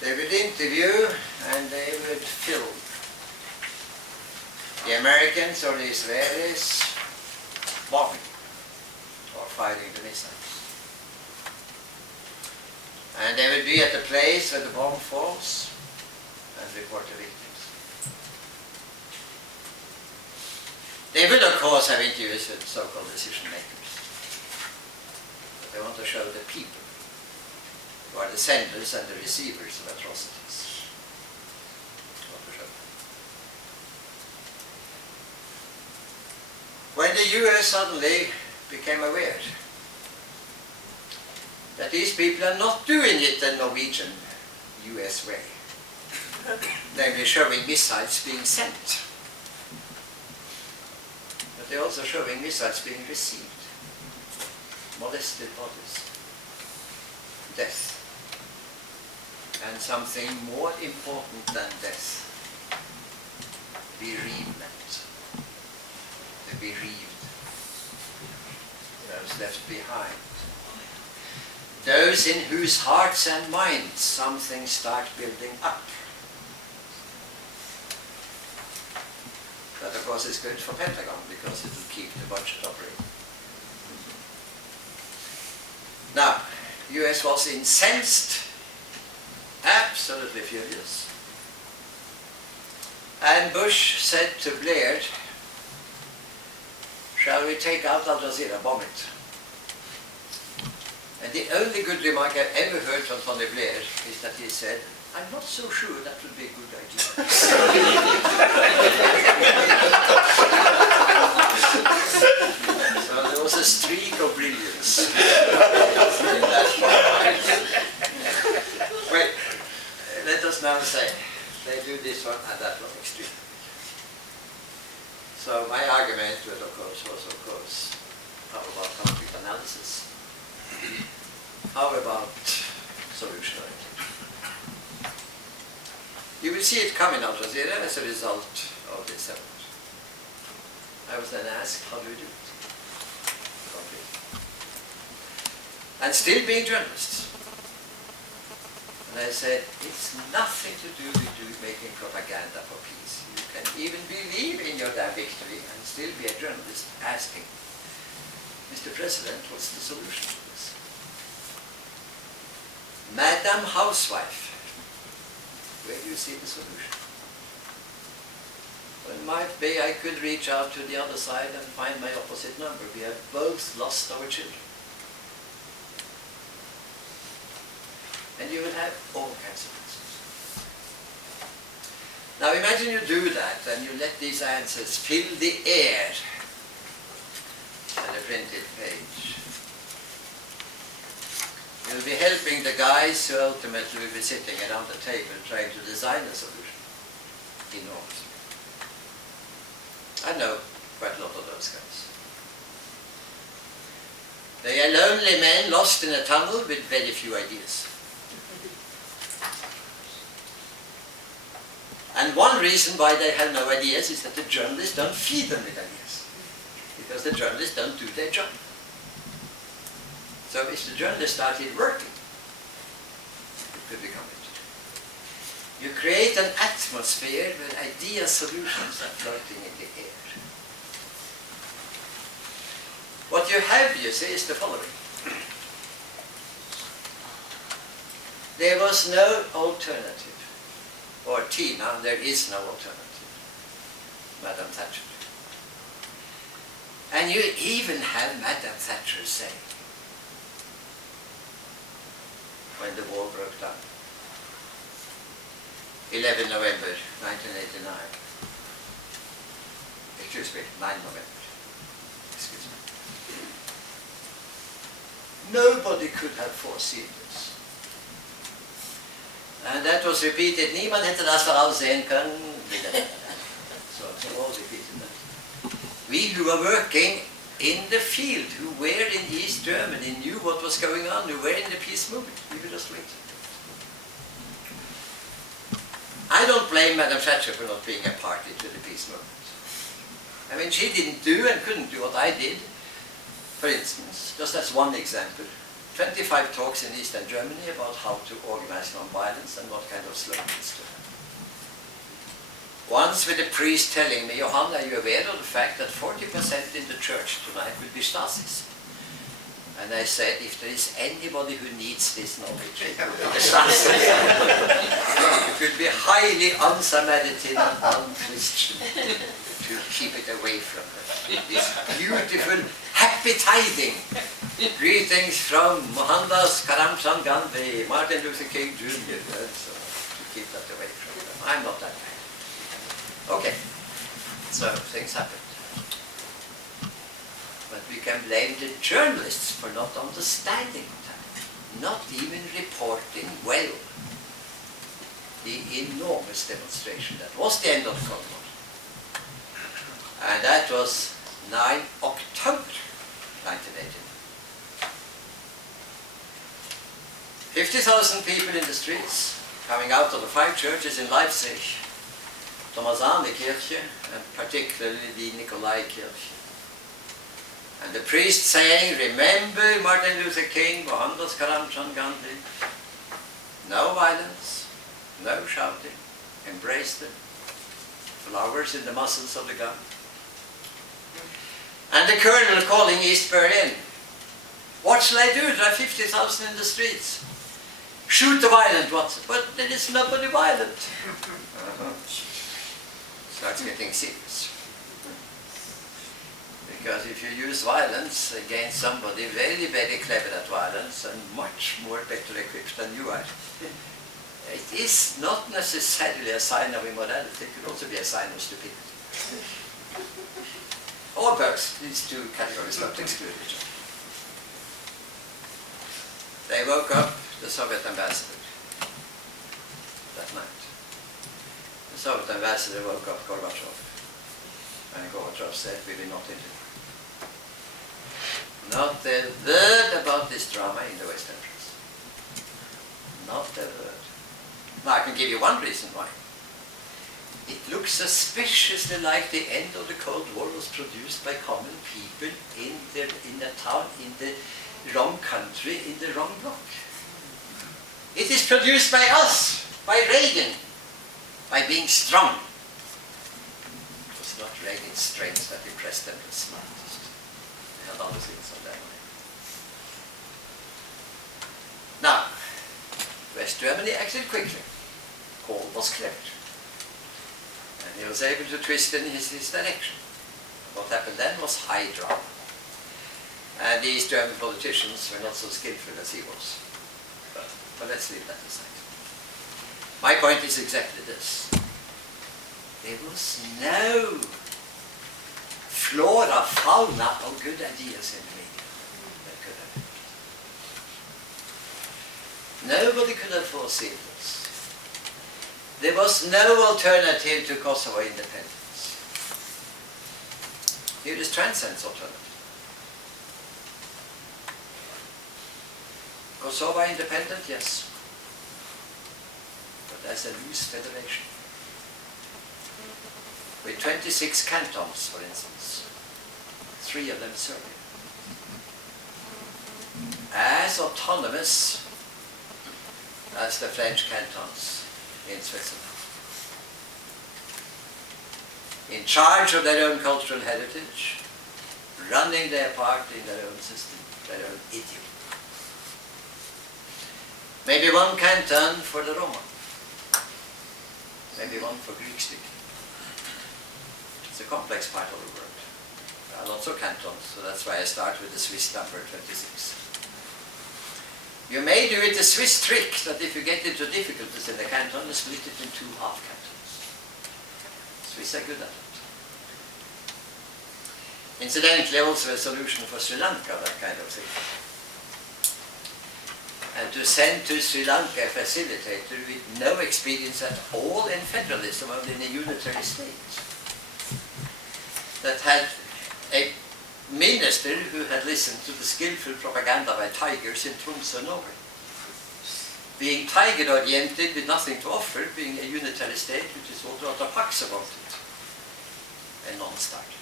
They would interview and they would film the Americans or the Israelis bombing or firing the missiles. And they would be at the place where the bomb falls and report the victims. They would, of course, have interviews with so-called decision makers. But they want to show the people who are the senders and the receivers of atrocities. They want to show them. When the US suddenly became aware that these people are not doing it the Norwegian US way, namely showing missiles being sent, but they're also showing missiles being received, molested bodies, death, and something more important than death, bereavement, the bereaved, those left behind, those in whose hearts and minds something starts building up. That, of course, is good for Pentagon because it will keep the budget operating. Now, the US was incensed, absolutely furious. And Bush said to Blair, "Shall we take out Al Jazeera, bomb it?" And the only good remark I've ever heard from Tony Blair is that he said, "I'm not so sure that would be a good idea." So there was a streak of brilliance in that part. Well, let us now say, they do this one and that one extreme. So my argument was, of course, how about conflict analysis? How about solution orientation? You will see it come in Al Jazeera as a result of this effort. I was then asked, how do we do it? And still being journalists. And I said, it's nothing to do with making propaganda for peace. You can even believe in your damn victory and still be a journalist asking, Mr. President, what's the solution to this? Madam Housewife, where do you see the solution? Well, it might be I could reach out to the other side and find my opposite number. We have both lost our children. And you will have all kinds of answers. Now imagine you do that and you let these answers fill the air and a printed page. You'll be helping the guys who ultimately will be sitting around the table trying to design a solution enormously. I know quite a lot of those guys. They are lonely men lost in a tunnel with very few ideas. And one reason why they have no ideas is that the journalists don't feed them with ideas. Because the journalists don't do their job. So if the journalists started working, it could become it. You create an atmosphere where idea solutions are floating in the air. What you have, you see, is the following. There was no alternative. Or Tina, there is no alternative. Madam Thatcher. And you even have Madam Thatcher say, when the war broke down, 11 November 1989. Excuse me, 9 November. Excuse me. Nobody could have foreseen this. And that was repeated. Niemand hätte das voraussehen können. So all repeated that. We who were working in the field, who were in East Germany, knew what was going on, who were in the peace movement. We were just waiting. I don't blame Madam Thatcher for not being a party to the peace movement. I mean, she didn't do and couldn't do what I did. For instance, just as one example, 25 talks in Eastern Germany about how to organize non-violence and what kind of slogans to have. Once with a priest telling me, Johan, are you aware of the fact that 40% in the church tonight will be Stasis? And I said, if there is anybody who needs this knowledge, it will be the Stasis. It will be highly un-Samaritan and un-Christian to keep it away from them. This beautiful, happy tiding. Greetings from Mohandas Karamchand Gandhi, Martin Luther King Jr. And so to keep that away from them. I'm not that kind. Okay, so things happened. But we can blame the journalists for not understanding that, not even reporting well the enormous demonstration that was the end of the Cold War. And that was 9 October 1918. 50,000 people in the streets, coming out of the 5 churches in Leipzig, Thomasanerkirche, and particularly the Nikolaikirche. And the priest saying, remember Martin Luther King, Mohandas Karamchand Gandhi, no violence, no shouting, embrace them, flowers in the muzzles of the gun. And the colonel calling East Berlin, what shall I do? There are 50,000 in the streets. Shoot the violent ones, but there is nobody violent. Starts getting serious. Because if you use violence against somebody very, very clever at violence and much more better equipped than you are, it is not necessarily a sign of immorality, it could also be a sign of stupidity. Or both, these two categories don't exclude each other. They woke up the Soviet ambassador that night. The Soviet ambassador woke up Gorbachev. And Gorbachev said, we will not intervene. Not a word about this drama in the Western press. Not a word. Now I can give you one reason why. It looks suspiciously like the end of the Cold War was produced by common people in a town, in the wrong country, in the wrong bloc. It is produced by us, by Reagan, by being strong. It was not Reagan's strength that impressed them the smartest. They had other things on their mind. Now, West Germany acted quickly. Kohl was clever. And he was able to twist in his direction. What happened then was high drama. And these German politicians were not so skillful as he was. But let's leave that aside. My point is exactly this. There was no flora, fauna of good ideas in the media that could have happened. Nobody could have foreseen this. There was no alternative to Kosovo independence. Here is transcends alternative. Kosovo independent, yes. But as a loose federation. With 26 cantons, for instance. 3 of them Serbian. As autonomous as the French cantons in Switzerland. In charge of their own cultural heritage, running their part in their own system, their own idiom. Maybe one canton for the Roma. Maybe one for Greek speaking. It's a complex part of the world. There are lots of cantons, so that's why I start with the Swiss number 26. You may do it a Swiss trick that if you get into difficulties in the canton, you split it in 2 half cantons. Swiss are good at it. Incidentally, also a solution for Sri Lanka, that kind of thing. And to send to Sri Lanka a facilitator with no experience at all in federalism, only in a unitary state, that had a minister who had listened to the skillful propaganda by tigers in Tromsø, Norway. Being tiger-oriented with nothing to offer, being a unitary state, which is what Otto Pax wanted, a non-starter.